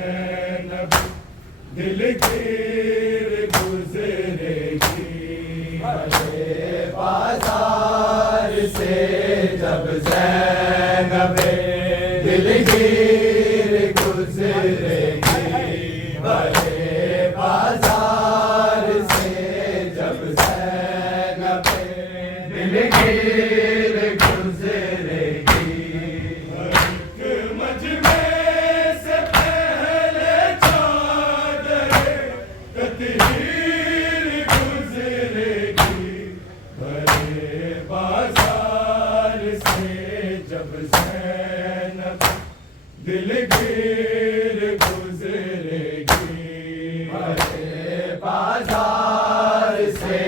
ज़ैनब दिलगीर गुजरेगी। बड़े बाजार से जब ज़ैनब दिलगीर गुजरेगी, बड़े बाजार से जब ज़ैनब दिलगीर गुजरेगी। एक मजमे से पहले चादरे तत्हीर गुजरेगी, बड़े बाजार से जब ज़ैनब दिलगीर गुजरेगी। बड़े बाजार से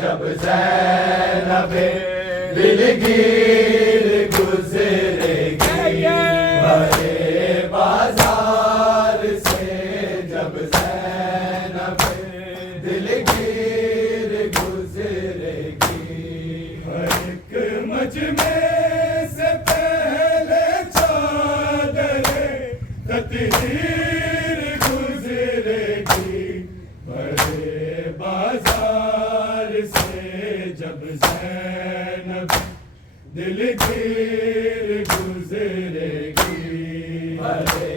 जब ज़ैनब दिलगीर गुजरेगी, बड़े बाजार से जब ज़ैनब दिलगीर गुजरेगी। एक मजमे से पहले चादरे तत्हीर गुजरेगी, बड़े बाजार से जब ज़ैनब दिलगीर गुजरेगी। बड़े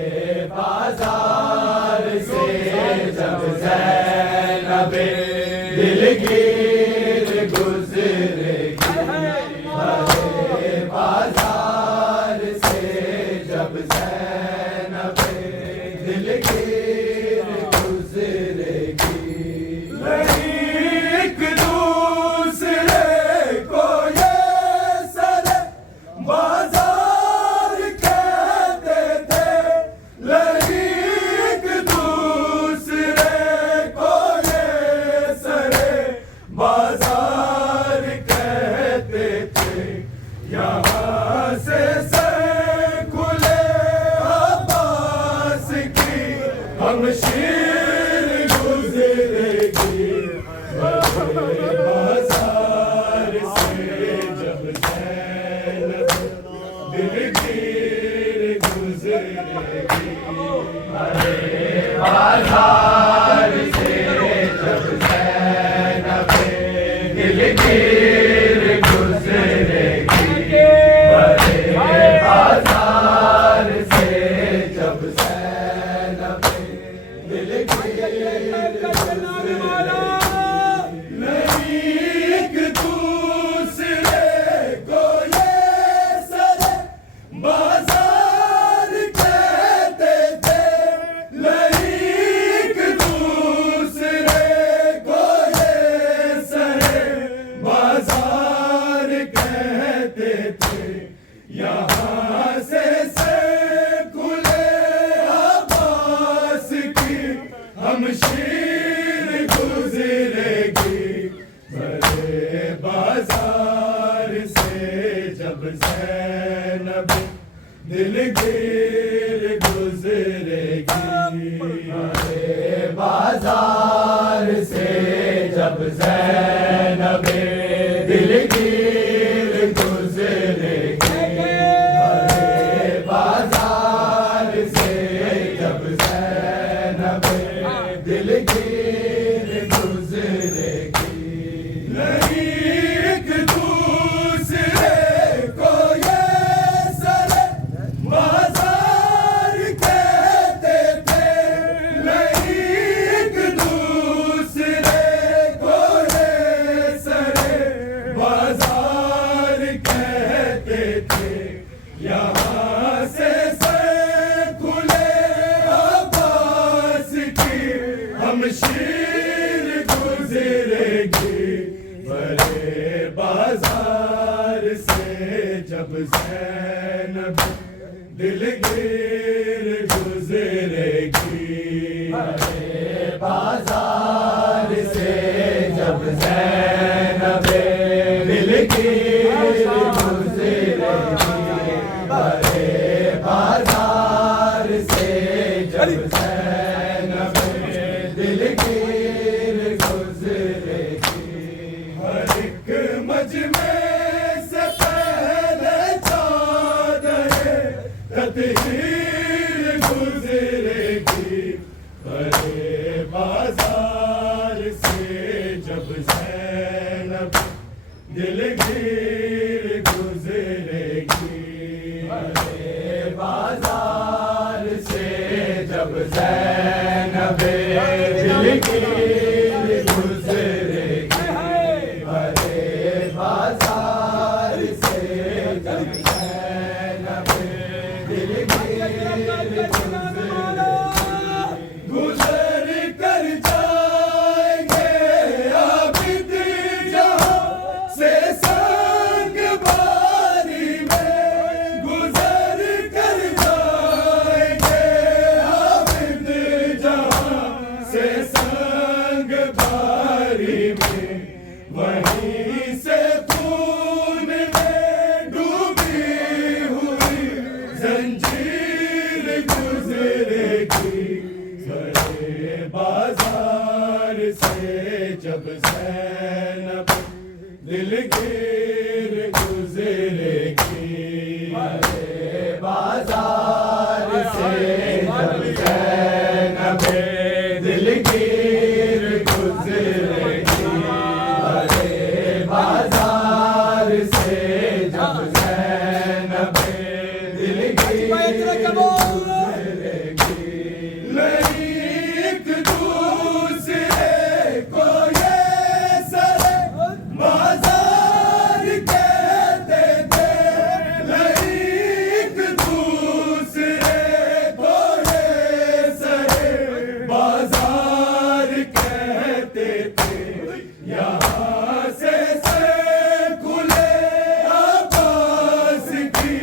बाजार से जब ज़ैनब दिलगीर गुजरेगी, बड़े बाजार से जब ज़ैनब दिलगीर गुजरेगी। एक दूसरे को ये सरे बाजार कहते थे, एक दूसरे को ये सरे बाजार कहते थे। यहाँ से खुले अब्बास की हमशीर गुजरेगी, बड़े बाजार से जब ज़ैनब दिलगीर गुजरेगी। बड़े बाजार से जब ज़ैनब दिलगीर गुजरेगी, बड़े बाजार से जब ज़ैनब दिलगीर गुजरेगी। एक दूसरे को ये सरे बाजार कहते थे, एक दूसरे को ये सरे बाजार कहते थे। यहाँ से खुले अब्बास की हमशीर गुजरेगी, बड़े बाजार से जब ज़ैनब दिलगीर गुजरेगी। बड़े बाजार से जब ज़ैनब दिलगीर गुजरेगी, बड़े बाजार से जब ज़ैनब दिलगीर गुजरेगी। एक दूसरे को ये सरे बाजार कहते थे, एक दूसरे को ये सरे बाजार कहते थे। यहाँ से खुले अब्बास की हमशीर गुजरेगी, बड़े बाजार से जब ज़ैनब दिलगीर गुजरेगी। बड़े बाजार से जब ज़ैनब दिलगीर गुजरेगी, बड़े बाजार से जब ज़ैनब दिलगीर गुजरेगी। हर एक मजमे से पहले चादरे तत्हीर गुजरेगी, भरे बाजार से जब ज़ैनब दिलगीर गुजरेगी, भरे बाजार से जब ज़ैनब दिलगीर गुजरेगी, भरे बाजार से जब ज़ैनब दिलगीर गुजर कर जाएंगे आबिद जहां से संग बारी में, गुजर कर जाएंगे आबिद जहां से संग बारी में, वहीं से खून में डूबी हुई जंजीर गुजरेगी, भरे बाजार से जब ज़ैनब दिलगीर गुजरेगी, भरे बाजार से जब ज़ैनब दिलगीर गुजरेगी, भरे बाजार से जब ज़ैनब दिलगीर गुजरेगी, नहीं एक दूसरे को ये सरे बाजार कहते थे, नहीं एक दूसरे को ये सरे बाजार कहते थे, यहाँ से खुले आबास की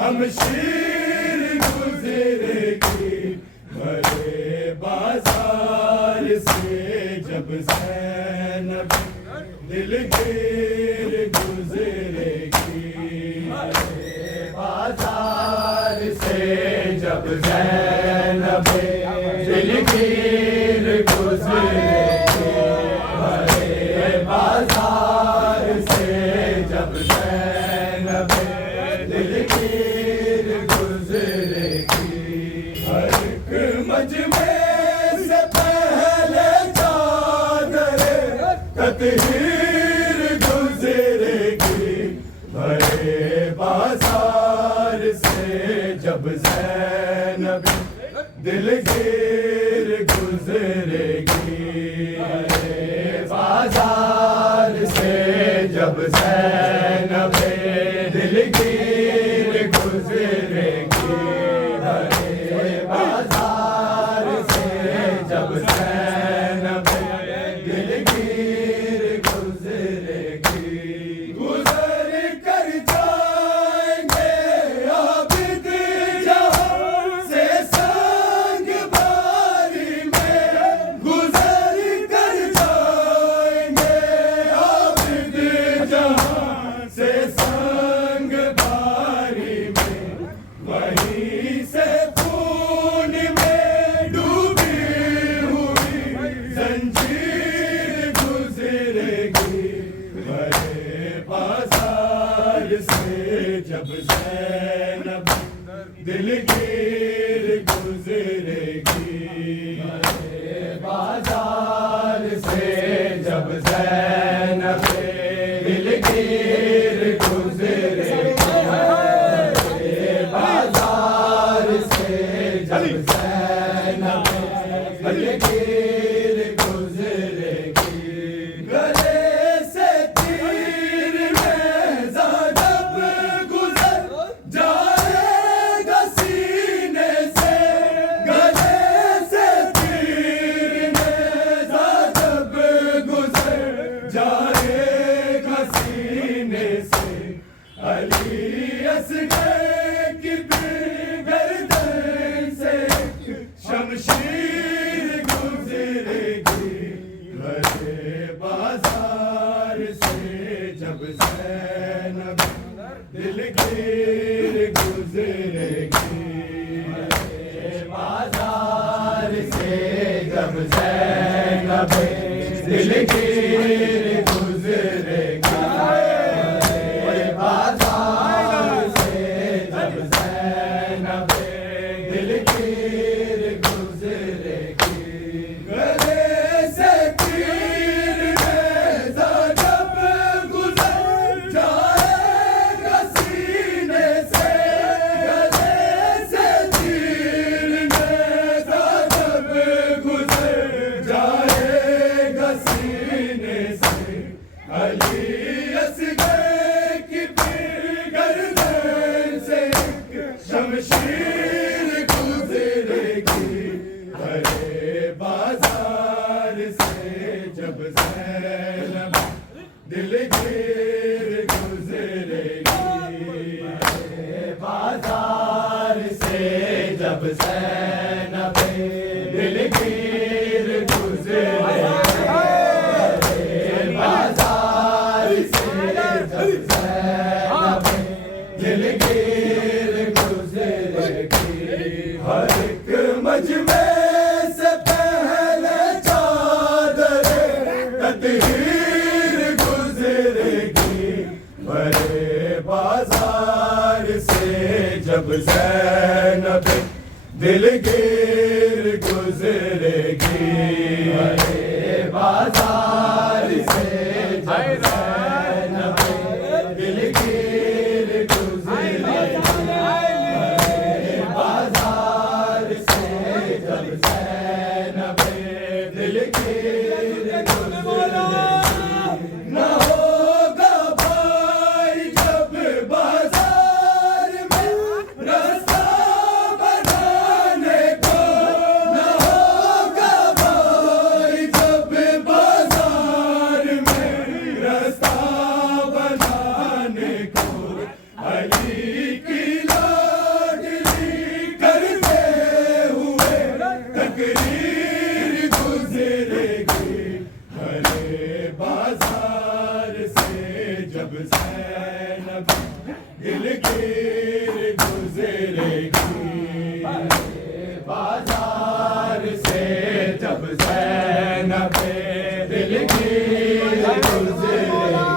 हम शीर गुजरेगी, भरे बाजार से जब ज़ैनब दिलगीर गुजरेगी, भरे बाजार से जब ज़ैनब दिलगीर गुजरेगी, भरे बाजार से जब ज़ैनब दिलगीर गुजरेगी, हर एक मजमे से पहले चादर तत्हीर गुजरेगी, भरे बाजार से जब ज़ैनब दिलगीर गुजरेगी, भरे बाजार से जब ज़ैनब दिलगीर गुजरेगी, भरे बाजार से जब ज़ैनब दिलगीर गुजरेगी, गुजर कर जाएंगे आबिद जहां से संग बारी में, गुजर कर जाएंगे आबिद जहां से संग बारी में, वहीं से खून में डूबी हुई जंजीर गुजरेगी, भरे बाजार से जब ज़ैनब दिलगीर गुजरेगी, भरे बाजार से जब ज़ैनब दिलगीर गुजरेगी, भरे बाजार से जब ज़ैनब दिलगीर गुजरेगी, गले से तीर नेज़ा जब गुजर जाएगा सीने से, गले से तीर नेज़ा जब गुजर जाएगा सीने से, अली असगर की गर्दन से शमशीर गुजरेगी, भरे बाजार से जब ज़ैनब दिलगीर गुजरेगी, भरे बाजार से जब ज़ैनब दिलगीर गुजरेगी, भरे बाजार से जब ज़ैनब दिलगीर गुजरेगी। ज़ैनब दिलगीर गुजरेगी बाजार से जब ज़ैनब दिलगीर गुजरेगी बाजार से जब ज़ैनब दिलगीर गुजरेगी हर एक मजमे से पहले चादर तत्हीर गुजरेगी बड़े बाजार से जब ज़ैनब दिलगीर गुजरेगी बड़े बाजार से जब ज़ैनब दिलगीर गुजरेगी बाजार से जब ज़ैनब दिलगीर गुजरेगी न होगा भाई जब बाजार में रास्ता बनाने को न होगा भाई जब बाजार में रास्ता बनाने को अली की लाडली करते हुए तकरीर गुजरेगी हरे बाजार से जब ज़ैनब दिलगीर गुजरेगी बाजार से जब ज़ैनब दिलगीर गुजरेगी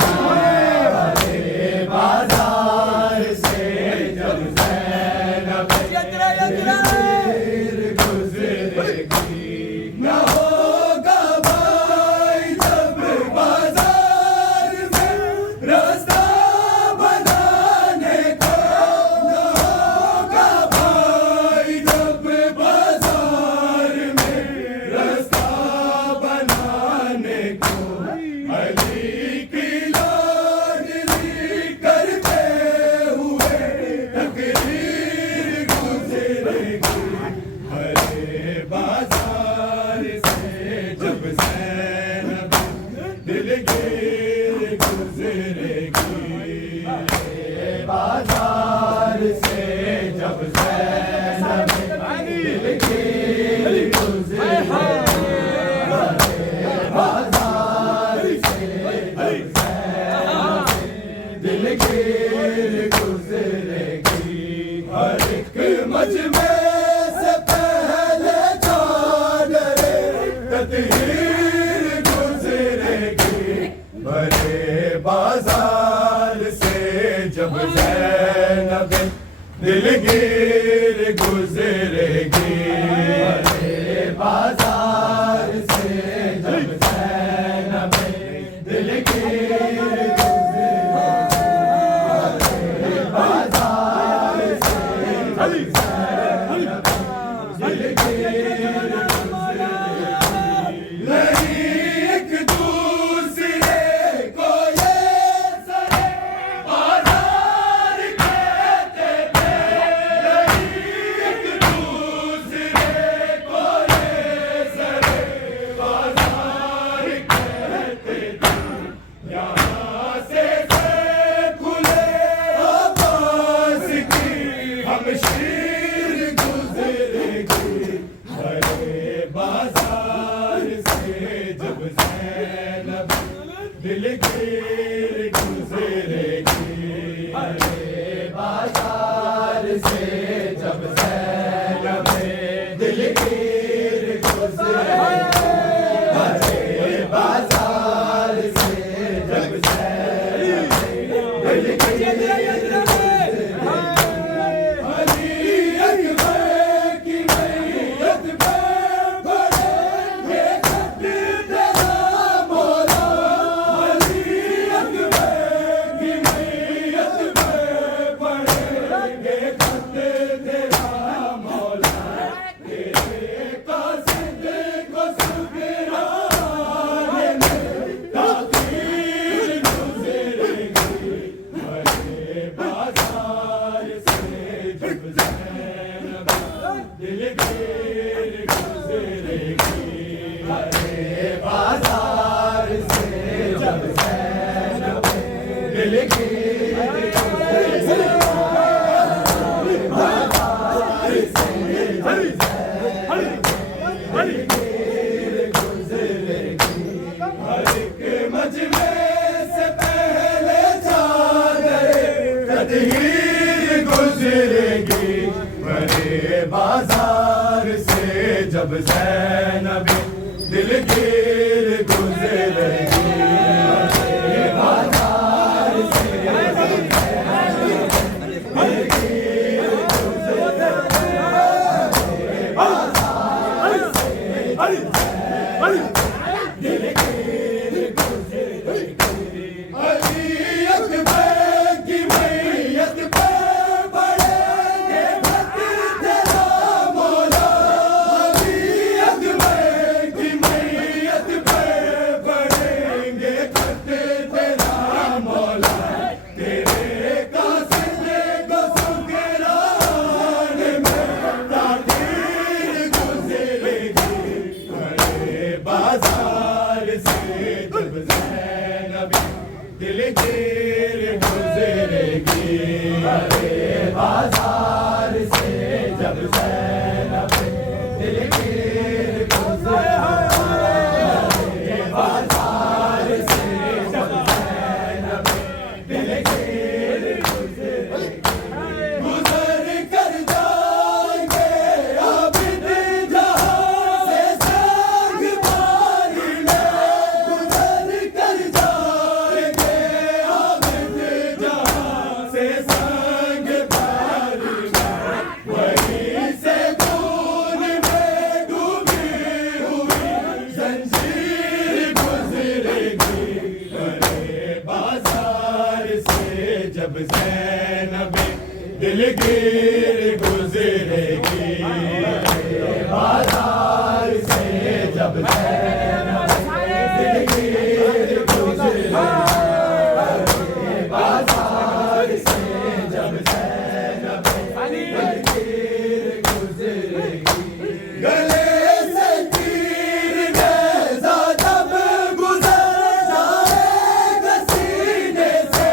बाजार से जब ज़ैनब दिलगीर गुजरेगी न होगा भाई जब बाजार में रास्ता बनाने को न होगा भाई जब बाजार में रास्ता बनाने को अली की लाडली करते हुए तकरीर गुजरेगी हरे बाजार से जब ज़ैनब दिलगीर गुजरेगी बाजार से जब ज़ैनब दिलगीर गुजरेगी बाजार से जब ज़ैनब दिलगीर गुजरेगी हर एक मजमे से पहले चादर तत्हीर गुजरेगी बड़े बाजार से जब ज़ैनब दिलगीर गुजरेगी बड़े बाजार से जब ज़ैनब दिलगीर गुजरेगी बाजार से जब ज़ैनब दिलगीर गुजरेगी नहीं एक दूसरे को ये सरे बाजार कहते थे दिलगीर गुजरेगी, हर एक मजमे से पहले चादरे तदहीर गुजरेगी, बड़े बाजार से जब ज़ैनब दिलगीर गुजरेगी, बड़े बाजार से दिलगीर गुजरेगी, बड़े बाजार से जब ज़ैनब दिलगीर गुजरेगी, बड़े बाजार से जब ज़ैनब दिलगीर गुजरेगी, गुजर कर जाएंगे आबिद जहां से संग बारी में, गुजर कर जाएंगे आबिद जहां से संग बारी में, वहीं से खून में डूबी हुई जंजीर गुजरेगी, बड़े बाजार से जब ज़ैनब दिलगीर गुजरेगी, बड़े बाजार से जब ज़ैनब दिलगीर गुजरेगी, बड़े बाजार से जब ज़ैनब दिलगीर गुजरेगी, गले से तीर नेज़ा जब गुजर जाएगा सीने से,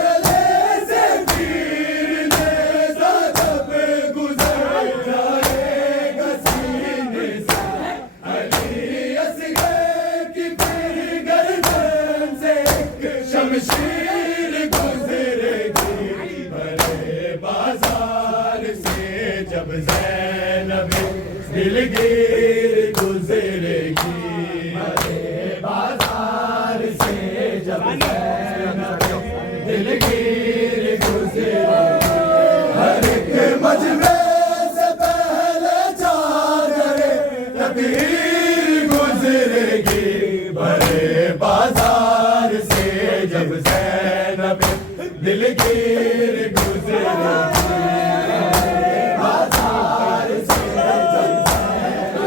गले से तीर नेज़ा जब गुजर जाएगा सीने से, अली असगर की फिर गर्दन से एक शमशीर गुजरेगी, बड़े बाजार से जब ज़ैनब दिलगीर गुजरेगी, बड़े बाजार से जब ज़ैनब दिलगीर गुजरेगी, हर एक मजमे से पहले चादरे तदहीर गुजरेगी, बड़े बाजार से जब ज़ैनब दिलगीर गुजरेगी, बाजार से जब ज़ैनब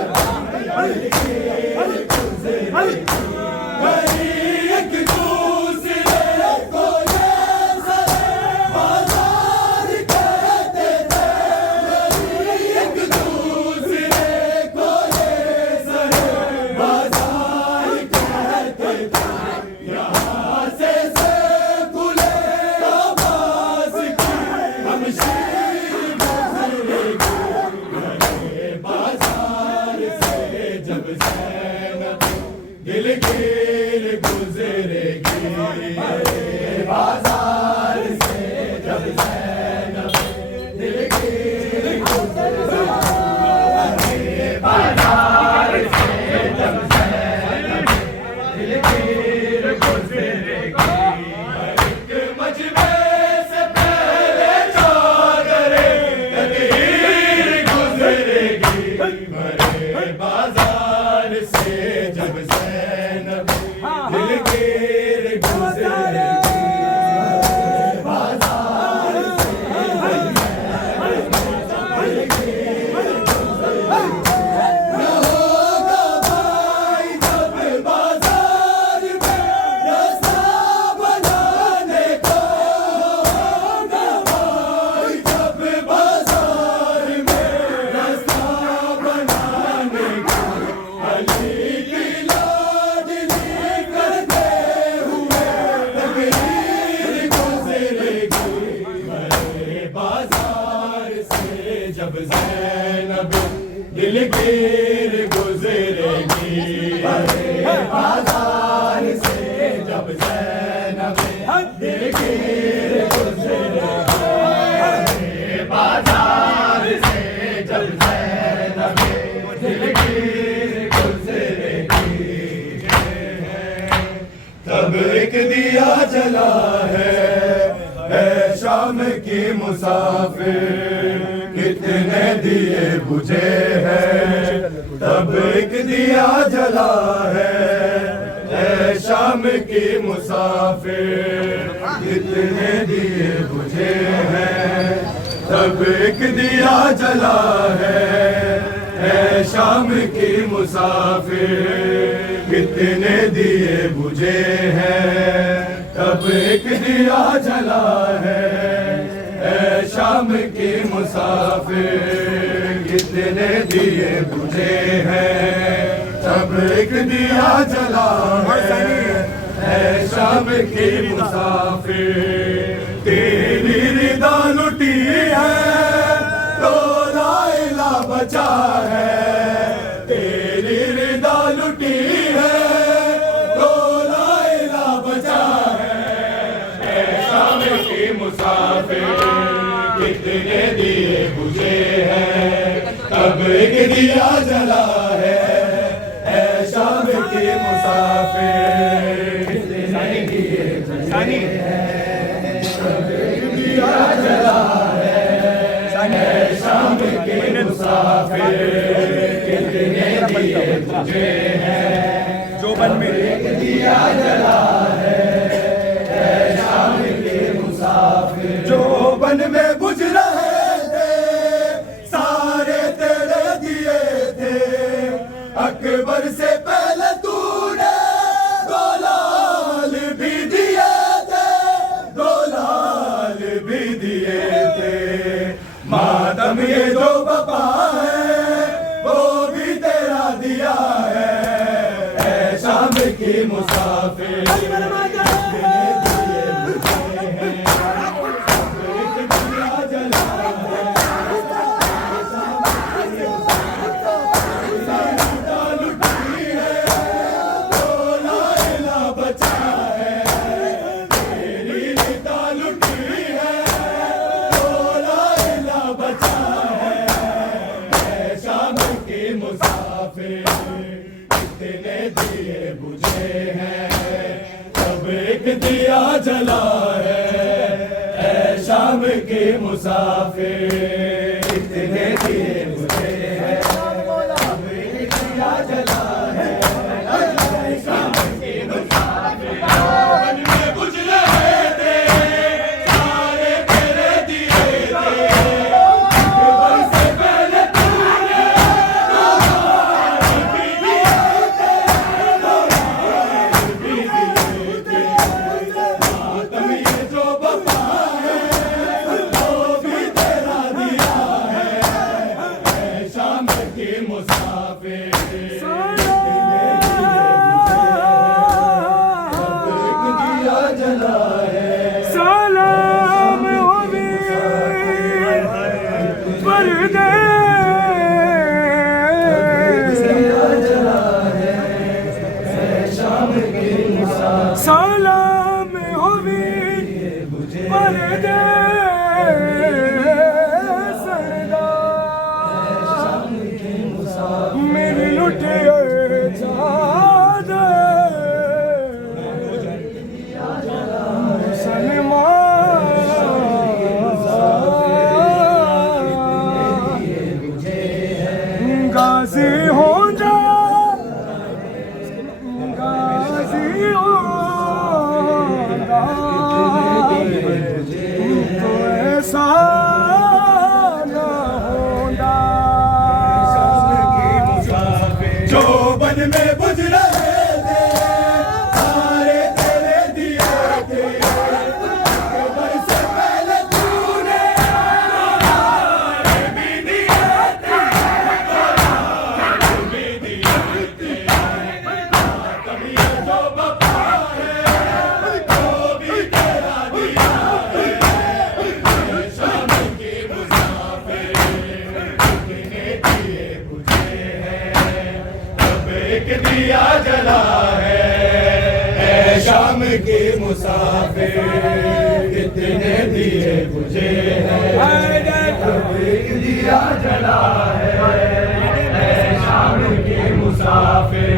दिलगीर गुजरेगी, कहीं एक दूसरे को ये सरे बाजार कहते थे, कहीं एक दूसरे को ये सरे बाजार कहते थे, यहाँ से सैकुले आवाज़ की हमशीर गुजरेगी, बड़े बाजार से जब ज़ैनब दिलगीर गुजरेगी, बड़े बाजार से जब ज़ैनब दिलगीर गुजरेगी, बड़े बाजार से जब ज़ैनब दिलगीर गुजरेगी, हर एक मजमे से पहले चादरे तदहीर गुजरेगी, बड़े बाजार से जब ज़ैनब दिलगीर गुजरेगी। बाजार से जब ज़ैनब दिलगीर गुज़रेगी, बाजार से जब ज़ैनब दिलगीर गुज़रेगी, तब एक दिया जला है शाम की मुसाफिर, कितने दिए बुझे हैं, तब एक दिया जला है शाम की मुसाफिर, कितने दिए बुझे हैं, तब एक दिया जला है शाम की मुसाफिर, कितने दिए बुझे हैं, तब एक दिया जला है शाम की मुसाफिर, कितने दिए बुझे हैं, तब एक दिया जला है शाम की मुसाफिर, तेरी रिदा लुटी है तो लाइला बचा है, तेरी रिदा लुटी है तो लाइला बचा है, शाम की मुसाफिर कितने दिए बुझे हैं, तब एक दिया जला है शाम की मुसाफिर, कितने दिए बुझे हैं, तब एक दिया जला है शाम की मुसाफिर, कितने दिए बुझे हैं, जो बन में एक दिया जला है शाम के मुसाफिर, जो बन में बुझ रहे थे सारे तेरे दिए थे, अकबर से पहले तूने दो लाल भी दिए थे, दो लाल भी दिए थे, मातम ये जो बपा है वो भी तेरा दिया है शाम की मुसाफिर, कितने दिए बुझे हैं, तब एक दिया जला है शाम के मुसाफिर, कितने दिए बुझे हैं, तब एक दिया जला है शाम के मुसाफिर, बन में बुझ रहे थे सारे तेरे दिए थे, अकबर से पहले तूने सलाम हो पर्दे सलाम हो पर्दे सरदार मेरी लुटे गाजी हो जा गाजी हो तो ऐसा न होगा जो एक दिया जला है, ऐ शाम के मुसाफिर कितने दिए बुझे हैं, अब एक दिया जला है, ऐ शाम के मुसाफिर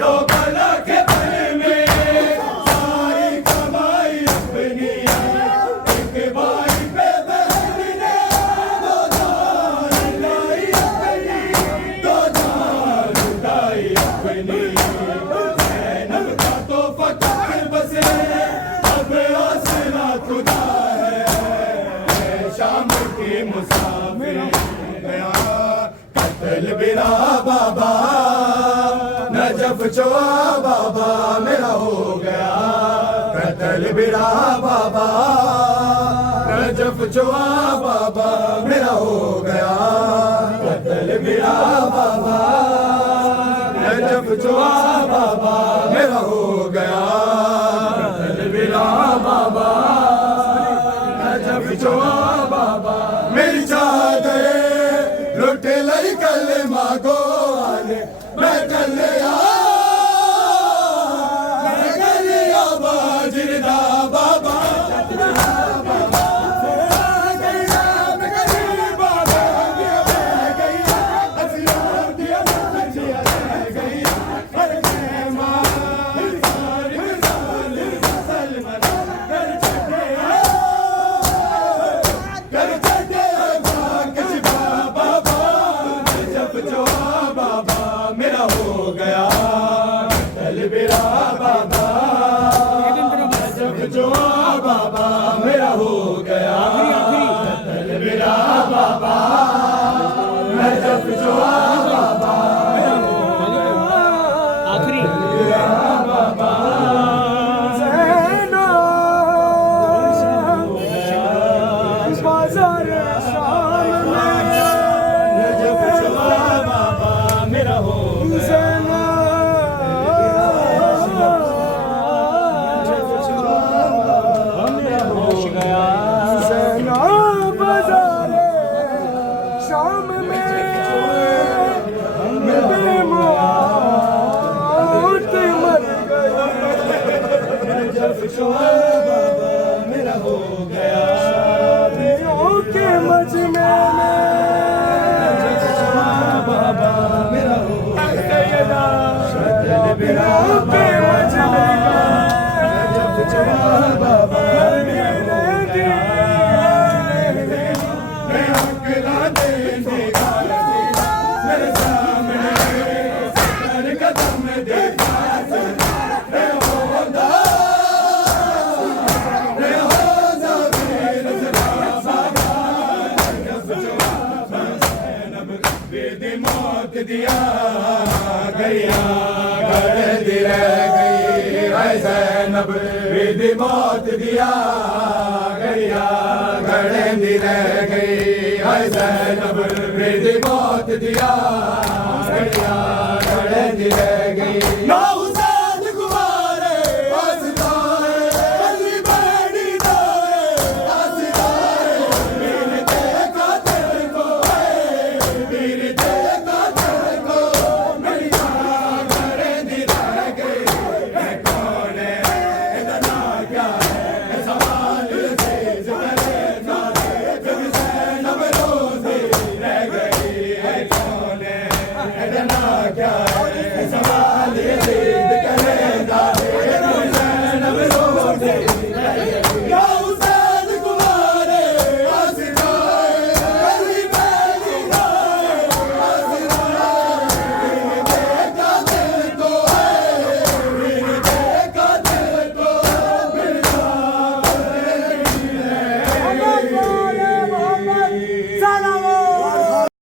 जो बना के पल में सारी कमाई अपनी, एक भाई पे बहन ने दो जान लाई अपनी, दो जान लुटाई अपनी। ज़ैनब का तो फकर बसे अब आसरा खुदा है, शाम के मुसाफिर गया कत्ल बिरा बाबा, नजफ चुआ बाबा मेरा हो गया, कत्ल बिरा बाबा, नजफ चुआ बाबा मेरा हो गया, कत्ल बिरा बाबा, नजफ चुआ बाबा मेरा हो गया, कत्ल बिरा बाबा, नजफ चुआ बाबा। मेरी चादर लुट लई कल मागो आने, मैं कलिया बाजिरदा बाबा, मेरा हो गया तलबेरा बाबा, जब जो बाबा मेरा हो गया तलबेरा बाबा, मैं जब जो बाबा आखिरी बाबा, बाजार शाम में जब जो बाबा मेरा हो शाम में मौत मर गई, जब जो बाबा मेरा हो गया, शादियों के मजमे बाबा मेरा हो गया, तलबेरा के मजमे जब जो बाबा मौत दिया गैया गड़ दी रह गई है ज़ैनब, विद मौत दिया गैया गड़ दी रह गई है ज़ैनब, विद मौत दिया गैया गड़ दी रह गई। ना हुसैन गुवारे आसिदाए अली बड़ी दाए, आसिदाए वीर देखा तेरे को है, वीर देखा तेरे को, मेरी जान गड़ दी रह गई है, कौन है इतना क्या है सवाल अज़ीज़ करे ना, जब ज़ैनब रोज़ी रह गई है, कौन है इतना क्या है सवाल अज़ीज़ करे ना, जब ज़ैनब रोज़ी रह गई।